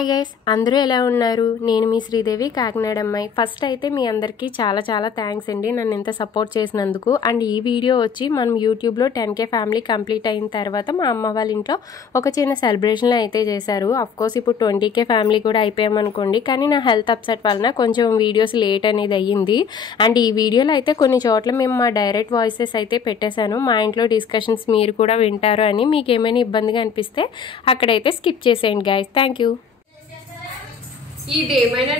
Hi guys, అందరూ ఎలా ఉన్నారు? నేను మీ శ్రీదేవి, కాకినాడ అమ్మాయి. ఫస్ట్ అయితే మీ అందరికీ చాలా చాలా థ్యాంక్స్ అండి నన్ను ఇంత సపోర్ట్ చేసినందుకు. అండ్ ఈ వీడియో వచ్చి మనం యూట్యూబ్లో 10K ఫ్యామిలీ కంప్లీట్ అయిన తర్వాత మా అమ్మ వాళ్ళ ఇంట్లో ఒక చిన్న సెలబ్రేషన్లు అయితే చేశారు. అఫ్కోర్స్ ఇప్పుడు 20K ఫ్యామిలీ కూడా అయిపోయామనుకోండి, కానీ నా హెల్త్ అప్సెట్ వలన కొంచెం వీడియోస్ లేట్ అనేది అయ్యింది. అండ్ ఈ వీడియోలో అయితే కొన్ని చోట్ల మేము మా డైరెక్ట్ వాయిసెస్ అయితే పెట్టేశాను. మా ఇంట్లో డిస్కషన్స్ మీరు కూడా వింటారు అని. మీకు ఏమైనా ఇబ్బందిగా అనిపిస్తే అక్కడైతే స్కిప్ చేసేయండి గైస్. Thank you. ఇది ఏమైనా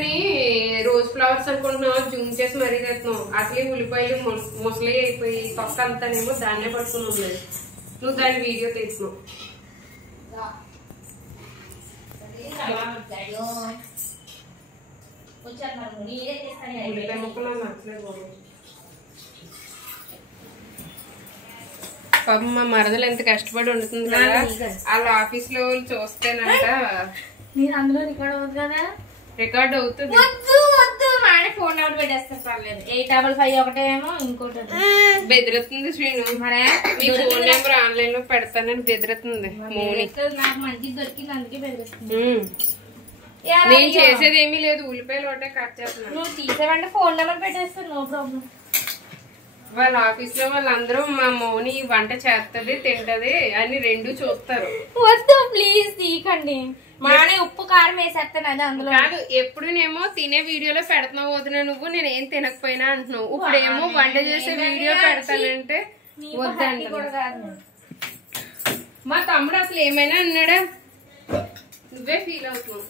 రోజ్ ఫ్లవర్స్ అనుకుంటున్నావు, జూమ్ చేసి మరీ తెస్తున్నావు. అసలు ఉల్లిపాయలు ముసలి అయిపోయి తొక్క అంతానేమో దాన్నే పట్టుకుని ఉండలేదు. నువ్వు దాని వీడియో తీస్తున్నావు. ఉల్లిపాయ ముక్కలు నచ్చలేదు. పాపం మా మరదలు ఎంత కష్టపడి ఉంటుంది కదా, వాళ్ళ ఆఫీస్ లో చూస్తేనంట అందులో రికార్డ్ అవుతుంది కదా, రికార్డ్ అవుతుంది. ఫోన్ నెంబర్ పెట్టేస్తారు, పర్లేదు. 855 ఒకటేమో ఇంకోటి బెదిరుతుంది శ్రీను. నీ ఫోన్ నెంబర్ ఆన్లైన్ లో పెడతానని బెదిరుతుంది. నాకు మంచిది దొరికింది, అందుకే బెదిరిస్తుంది. నేను చేసేది ఏమీ లేదు, ఉల్లిపాయలు ఒకటే కట్ చేస్తున్నాను. నువ్వు తీసావంటే ఫోన్ నెంబర్ పెట్టేస్తాను, నో ప్రాబ్లం. వాళ్ళ ఆఫీస్ లో వాళ్ళందరూ మా మౌని వంట చేస్తది తింటది అని రెండు చూస్తారు. వద్దు ప్లీజ్ తీయకండి. మానే ఉప్పు కారం వేసేస్తాను అది అందులో కాదు. ఎప్పుడునేమో తినే వీడియోలో పెడుతున్నావు వదిన నువ్వు, నేను ఏం తినకపోయినా అంటున్నావు. ఇప్పుడేమో వంట చేసే వీడియో పెడతానంటే వద్దంట. మా తమ్ముడు అసలు ఏమైనా అన్నాడా? నువ్వే ఫీల్ అవుతున్నావు.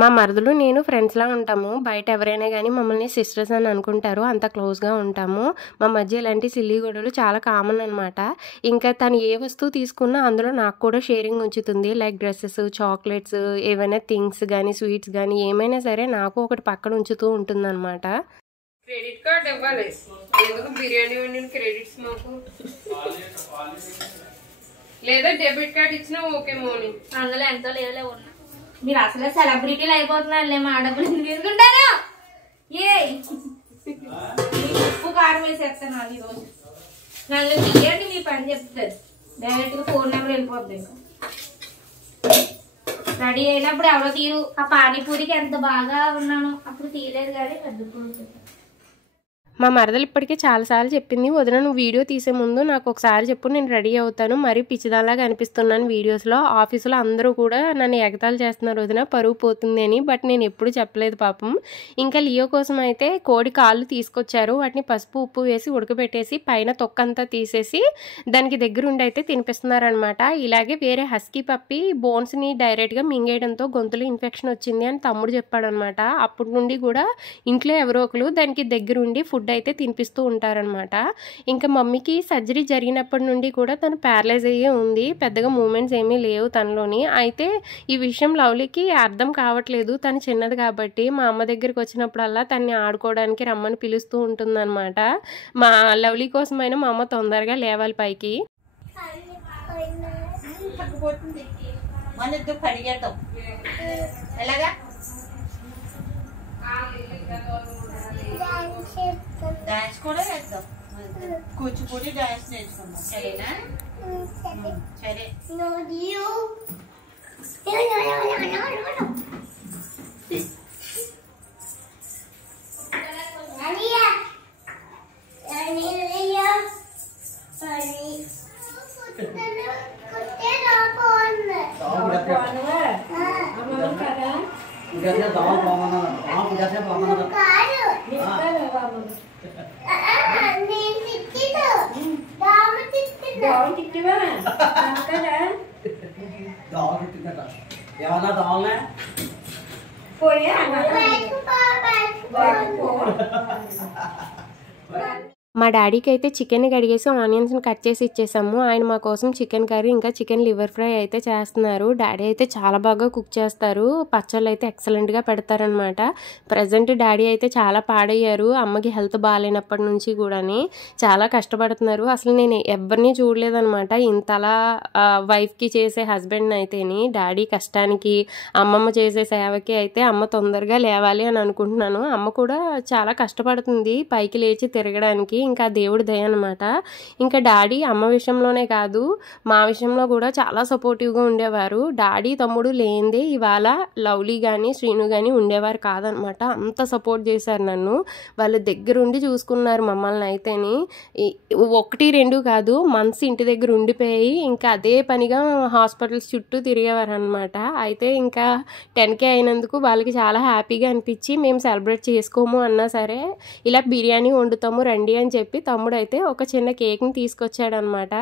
మా మరదలు నేను ఫ్రెండ్స్లా ఉంటాము. బయట ఎవరైనా కానీ మమ్మల్ని సిస్టర్స్ అని అనుకుంటారు, అంత క్లోజ్గా ఉంటాము. మా మధ్య ఇలాంటి సిల్లీ గొడవలు చాలా కామన్ అనమాట. ఇంకా తను ఏ వస్తువు తీసుకున్నా అందులో నాకు కూడా షేరింగ్ ఉంచుతుంది. లైక్ డ్రెస్సెస్, చాక్లెట్స్, ఏవైనా థింగ్స్ కానీ స్వీట్స్ కానీ ఏమైనా సరే నాకు ఒకటి పక్కన ఉంచుతూ ఉంటుంది అనమాట. క్రెడిట్ కార్డ్ ఇవ్వాలి. ఎందుకు బిర్యానీ వండిన క్రెడిట్స్ మాకు? లేదా డెబిట్ కార్డ్ ఇచ్చినా ఓకే మోని. అందులో ఎంతో లేవలే ఉన్నా. మీరు అసలు సెలబ్రిటీలు అయిపోతున్నారులే, మా డబ్బులు ఎందుకు తీసుకుంటారు? ఉప్పు కారం వేసేస్తాను అది రోజు. నన్ను తీయండి, మీ పని చెప్తారు. డైరెక్ట్ గా ఫోన్ నెంబర్ వెళ్ళిపోద్ది. ఇంకా రెడీ అయినప్పుడు ఎవరో తీరు. ఆ పానీపూరికి ఎంత బాగా ఉన్నాను అప్పుడు తీయలేదు, కానీ పెద్ద మా మరదలు ఇప్పటికే చాలాసార్లు చెప్పింది, వదిన నువ్వు వీడియో తీసే ముందు నాకు ఒకసారి చెప్పు, నేను రెడీ అవుతాను. మరీ పిచ్చిదాలాగా అనిపిస్తున్నాను వీడియోస్లో. ఆఫీసులో అందరూ కూడా నన్ను ఎగతాళి చేస్తున్నారు, వదిన పరువు పోతుంది అని. బట్ నేను ఎప్పుడు చెప్పలేదు పాపం. ఇంకా లియో కోసం అయితే కోడి కాళ్ళు తీసుకొచ్చారు. వాటిని పసుపు ఉప్పు వేసి ఉడకబెట్టేసి పైన తొక్కంతా తీసేసి దానికి దగ్గరుండి అయితే తినిపిస్తున్నారనమాట. ఇలాగే వేరే హస్కీ పప్పి బోన్స్ని డైరెక్ట్గా మింగేయడంతో గొంతులో ఇన్ఫెక్షన్ వచ్చింది అని తమ్ముడు చెప్పాడనమాట. అప్పటి నుండి కూడా ఇంట్లో ఎవరో ఒకరు దానికి దగ్గరుండి ఫుడ్ అయితే తినిపిస్తూ ఉంటారనమాట. ఇంకా మమ్మీకి సర్జరీ జరిగినప్పటి నుండి కూడా తను ప్యారలైజ్ అయ్యే ఉంది. పెద్దగా మూమెంట్స్ ఏమీ లేవు తనలోని. అయితే ఈ విషయం లవ్లీకి అర్థం కావట్లేదు. తను చిన్నది కాబట్టి మా అమ్మ దగ్గరికి వచ్చినప్పుడల్లా తన్ని ఆడుకోవడానికి రమ్మని పిలుస్తూ ఉంటుందన్నమాట. మా లవ్లీ కోసమైనా మా అమ్మ తొందరగా లేవాలి పైకి. డాన్స్ కూడా వేద్దాం, కూచిపూడి డాన్స్ నేర్చుకుందాం, సరేనా? సరే. మా డాడీకి అయితే చికెన్ కడిగేసి ఆనియన్స్ని కట్ చేసి ఇచ్చేసాము. ఆయన మా కోసం చికెన్ కర్రీ ఇంకా చికెన్ లివర్ ఫ్రై అయితే చేస్తున్నారు. డాడీ అయితే చాలా బాగా కుక్ చేస్తారు. పచ్చళ్ళు అయితే ఎక్సలెంట్గా పెడతారనమాట. ప్రజెంట్ డాడీ అయితే చాలా పాడయ్యారు. అమ్మకి హెల్త్ బాగాలేనప్పటి నుంచి కూడా చాలా కష్టపడుతున్నారు. అసలు నేను ఎవరిని చూడలేదనమాట ఇంతలా వైఫ్కి చేసే హస్బెండ్ని అయితేని. డాడీ కష్టానికి, అమ్మమ్మ చేసే సేవకి అయితే అమ్మ తొందరగా లేవాలి అని అనుకుంటున్నాను. అమ్మ కూడా చాలా కష్టపడుతుంది పైకి లేచి తిరగడానికి. ఇంకా దేవుడి దయ అనమాట. ఇంకా డాడీ అమ్మ విషయంలోనే కాదు మా విషయంలో కూడా చాలా సపోర్టివ్గా ఉండేవారు. డాడీ తమ్ముడు లేనిదే ఇవాళ లవ్లీ కానీ శ్రీను కానీ ఉండేవారు కాదనమాట. అంత సపోర్ట్ చేశారు నన్ను. వాళ్ళు దగ్గరుండి చూసుకున్నారు మమ్మల్ని అయితేని. 1-2 కాదు మంత్స్ ఇంటి దగ్గర ఉండిపోయి ఇంకా అదే పనిగా హాస్పిటల్స్ చుట్టూ తిరిగేవారు అనమాట. అయితే ఇంకా 10K అయినందుకు వాళ్ళకి చాలా హ్యాపీగా అనిపించి మేము సెలబ్రేట్ చేసుకోము అన్నా సరే ఇలా బిర్యానీ వండుతాము రండి అని చెప్పి తమ్ముడు అయితే ఒక చిన్న కేక్ని తీసుకొచ్చాడనమాట.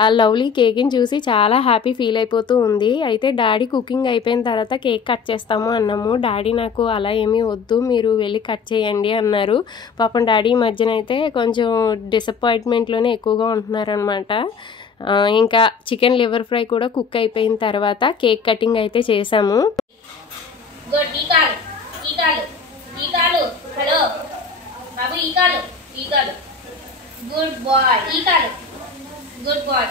ఆ లవ్లీ కేక్ని చూసి చాలా హ్యాపీ ఫీల్ అయిపోతూ ఉంది. అయితే డాడీ కుకింగ్ అయిపోయిన తర్వాత కేక్ కట్ చేస్తాము అన్నాము. డాడీ నాకు అలా ఏమీ వద్దు మీరు వెళ్ళి కట్ చేయండి అన్నారు. పాపం డాడీ ఈ మధ్యన అయితే కొంచెం డిసప్పాయింట్మెంట్లోనే ఎక్కువగా ఉంటున్నారనమాట. ఇంకా చికెన్ లివర్ ఫ్రై కూడా కుక్ అయిపోయిన తర్వాత కేక్ కటింగ్ అయితే చేసాము. గుడ్ ఈ కాలు హలో బాబు ఈ కాలు గుడ్ బాయ్ ఈ కాలు గుడ్ బాయ్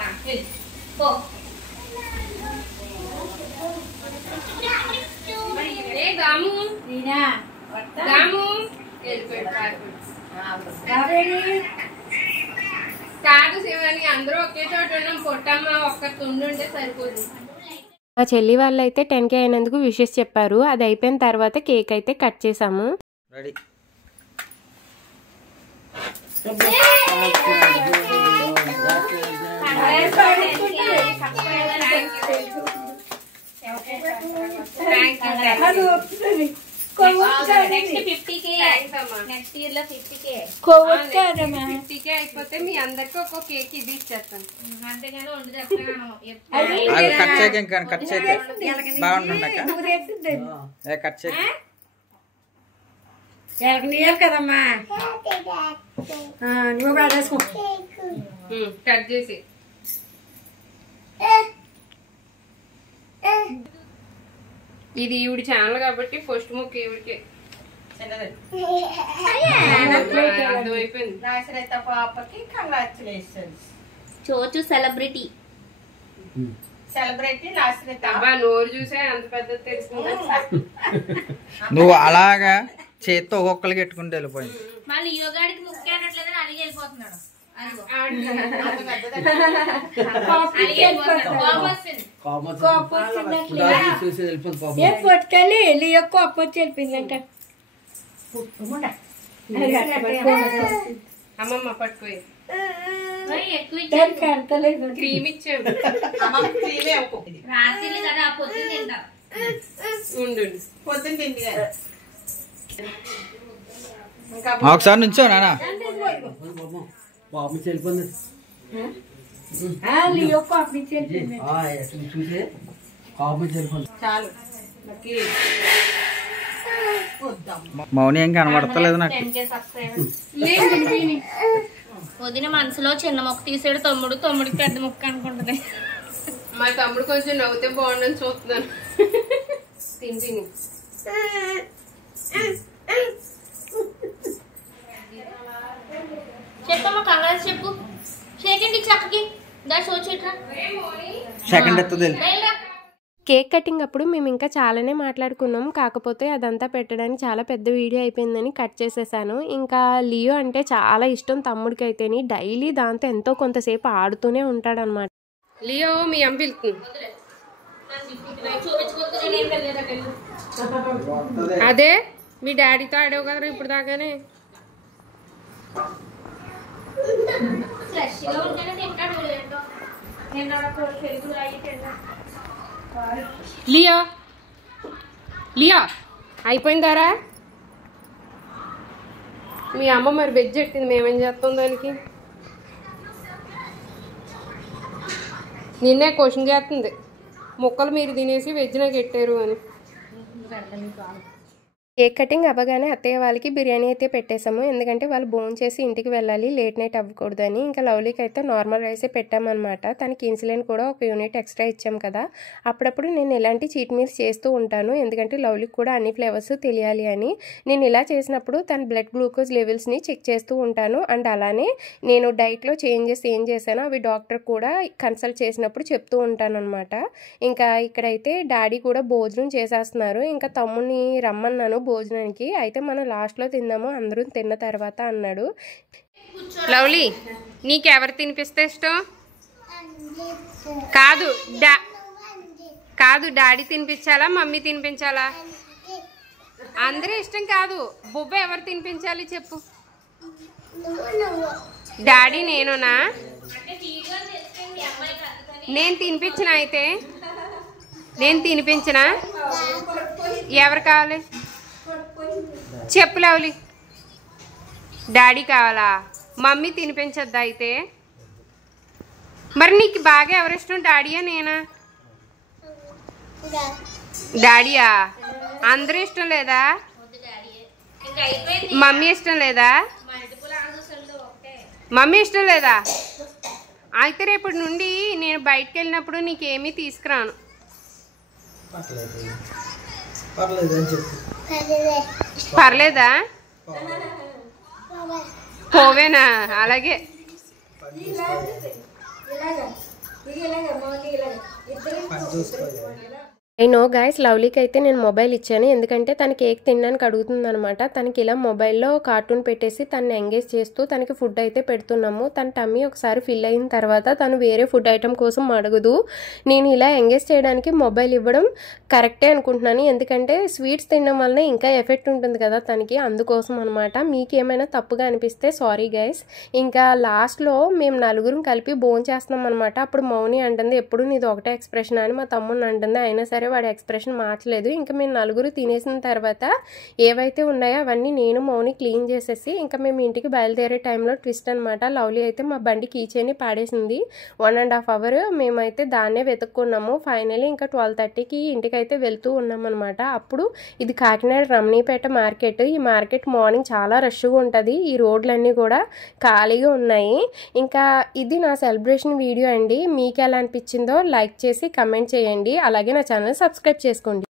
పో గాము కాదు శివాని అందరూ ఒకే చోట ఉన్నాం. పొట్టమ్మ ఒక్క తుండుంటే సరిపోదు. మా చెల్లి వాళ్ళు అయితే 10K అయినందుకు విషెస్ చెప్పారు. అది అయిపోయిన తర్వాత కేక్ అయితే కట్ చేసాము. నెక్స్ట్ ఇయర్ లో 50K 50K అయిపోతే మీ అందరికి ఒక్కో కేక్ ఇది ఇచ్చేస్తాను. అంతేగాని వండి చెప్తాను కదమ్మా నువ్వు కట్ చేసి ఇది ఈవిడ ఛానల్ కాబట్టి ఫస్ట్ ముక్క ఈవిడికే అర్థమైపోయింది. చోచు సెలబ్రిటీ అబ్బా నోరు చూసే అంత పెద్ద తెలుసుకుంటా. నువ్వు అలాగా చేత్తో ఒక్కొక్కరికి పెట్టుకుంటూ వెళ్ళిపోయింది. మళ్ళీ యోగాడికి ముక్కు అనట్లేదని అలిగి వెళ్ళిపోతున్నాడు. పట్టుకెళ్ళి లియో కోపం వచ్చి వెళ్ళిపోయిందంట. అమ్మమ్మ పట్టుకోయి క్రీమ్ ఇచ్చావు రాత్రి కదా పొద్దున్న తింటా ఉండు పొద్దున్న తిండి కదా. ఒకసారి నుంచో నానా లియో కోపం వెళ్ళిపోయింది. చాలు మౌని ఏం కనబడతలేదు నాకు. వదిన మనసులో చిన్న మొక్క తీసాడు తమ్ముడికి పెద్ద మొక్క అనుకుంటుంది. మా తమ్ముడు కొంచెం నవ్వుతే బాగుండని చూస్తున్నాను. తిని చెప్పమ్మా కంగారు చెప్పు. షేకండి చక్కకి దా సోచేట్రా సెకండ్ ఎత్తది. కేక్ కటింగ్ అప్పుడు మేము ఇంకా చాలానే మాట్లాడుకున్నాం. కాకపోతే అదంతా పెట్టడానికి చాలా పెద్ద వీడియో అయిపోయిందని కట్ చేసేసాను. ఇంకా లియో అంటే చాలా ఇష్టం తమ్ముడికి అయితేని. డైలీ దాంతో ఎంతో కొంతసేపు ఆడుతూనే ఉంటాడనమాట. లియో మీ అమ్మ పిలుస్తుంది. అదే మీ డాడీతో ఆడావు కదా ఇప్పుడు దాకానే. Leo Leo అయిపోయిందారా? మీ అమ్మ మరి వెజ్ పెట్టింది, మేమేం చేస్తాం దానికి? నిన్నే క్వశ్చన్ చేస్తుంది, ముక్కలు మీరు తినేసి వెజ్ నాకు పెట్టారు అని. కేక్ కటింగ్ అవ్వగానే అత్తయ్య వాళ్ళకి బిర్యానీ అయితే పెట్టేశాము. ఎందుకంటే వాళ్ళు భోజనం చేసి ఇంటికి వెళ్ళాలి, లేట్ నైట్ అవ్వకూడదని. ఇంకా లవ్లీకి అయితే నార్మల్ రైసే పెట్టామన్నమాట. తనకి ఇన్సులిన్ కూడా 1 యూనిట్ ఎక్స్ట్రా ఇచ్చాం కదా. అప్పుడప్పుడు నేను ఇలాంటి చీట్ మీల్స్ చేస్తూ ఉంటాను, ఎందుకంటే లవ్లీకి కూడా అన్ని ఫ్లేవర్స్ తెలియాలి అని. నేను ఇలా చేసినప్పుడు తన బ్లడ్ గ్లూకోజ్ లెవెల్స్ని చెక్ చేస్తూ ఉంటాను. అండ్ అలానే నేను డైట్లో చేంజెస్ ఏం చేశానో అవి డాక్టర్ కూడా కన్సల్ట్ చేసినప్పుడు చెప్తూ ఉంటాను అనమాట. ఇంకా ఇక్కడైతే డాడీ కూడా భోజనం చేసేస్తున్నారు. ఇంకా తమ్ముడిని రమ్మన్నాను భోజనానికి. అయితే మనం లాస్ట్లో తిందాము అందరూ తిన్న తర్వాత అన్నాడు. లవ్లీ నీకెవరు తినిపిస్తే ఇష్టం? కాదు కాదు డాడీ తినిపించాలా మమ్మీ తినిపించాలా? అందరూ ఇష్టం కాదు. బొబ్బ ఎవరు తినిపించాలి చెప్పు? డాడీ నేనునా? నేను తినిపించిన అయితే నేను తినిపించిన ఎవరు కావాలి చెప్పు లవ్లీ. డాడీ కావాలా? మమ్మీ తినిపించద్దా అయితే? మరి నీకు బాగా ఎవరిష్టం, డాడీయా నేనా? డాడీయా? అందరూ ఇష్టం లేదా? మమ్మీ ఇష్టం లేదా? మమ్మీ ఇష్టం లేదా? అయితే రేపటి నుండి నేను బయటకు వెళ్ళినప్పుడు నీకేమీ తీసుకురాను. పర్లేదా? పోవేనా? అలాగే. ఐ నో గైస్, లవ్లీకి అయితే నేను మొబైల్ ఇచ్చాను. ఎందుకంటే తన కేక్ తినడానికి అడుగుతుంది అనమాట. తనకి ఇలా మొబైల్లో కార్టూన్ పెట్టేసి తను ఎంగేజ్ చేస్తూ తనకి ఫుడ్ అయితే పెడుతున్నాము. తన టమ్మీ ఒకసారి ఫిల్ అయిన తర్వాత తను వేరే ఫుడ్ ఐటమ్ కోసం అడగదు. నేను ఇలా ఎంగేజ్ చేయడానికి మొబైల్ ఇవ్వడం కరెక్టే అనుకుంటున్నాను. ఎందుకంటే స్వీట్స్ తినడం వల్ల ఇంకా ఎఫెక్ట్ ఉంటుంది కదా తనకి, అందుకోసం అనమాట. మీకు ఏమైనా తప్పుగా అనిపిస్తే సారీ గైస్. ఇంకా లాస్ట్లో మేము నలుగురం కలిపి భోంచేస్తున్నాం అనమాట. అప్పుడు మౌని అంటుంది ఎప్పుడు నీది ఒకటే ఎక్స్ప్రెషన్ అని మా తమ్ముడిని అంటుంది. అయినా సరే వాడి ఎక్స్ప్రెషన్ మార్చలేదు. ఇంకా మేము నలుగురు తినేసిన తర్వాత ఏవైతే ఉన్నాయో అవన్నీ నేను మౌని క్లీన్ చేసేసి ఇంకా మేము ఇంటికి బయలుదేరే టైంలో ట్విస్ట్ అనమాట. లవ్లీ అయితే మా బండి కీచైని పాడేసింది. 1.5 hours మేమైతే దాన్నే వెతుక్కున్నాము. ఫైనలీ ఇంకా 12:30కి ఇంటికైతే వెళ్తూ ఉన్నామన్నమాట. అప్పుడు ఇది కాకినాడ రమణీపేట మార్కెట్. ఈ మార్కెట్ మార్నింగ్ చాలా రష్గా ఉంటుంది. ఈ రోడ్లన్నీ కూడా ఖాళీగా ఉన్నాయి. ఇంకా ఇది నా సెలబ్రేషన్ వీడియో అండి. మీకు ఎలా అనిపించిందో లైక్ చేసి కమెంట్ చేయండి. అలాగే నా ఛానల్ సబ్స్క్రైబ్ చేసుకోండి.